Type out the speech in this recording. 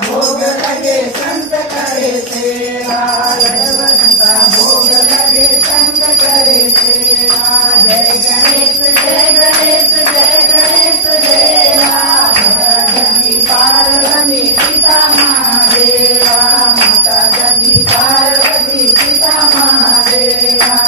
भोग लगे संत करे सेवा, लडवंता भोग लगे संत करे सेवा। जय गणेश जय गणेश जय गणेश देवा, माता जगी पार्वती पिता महादेवा, माता जगी पार्वती पिता महादेवा।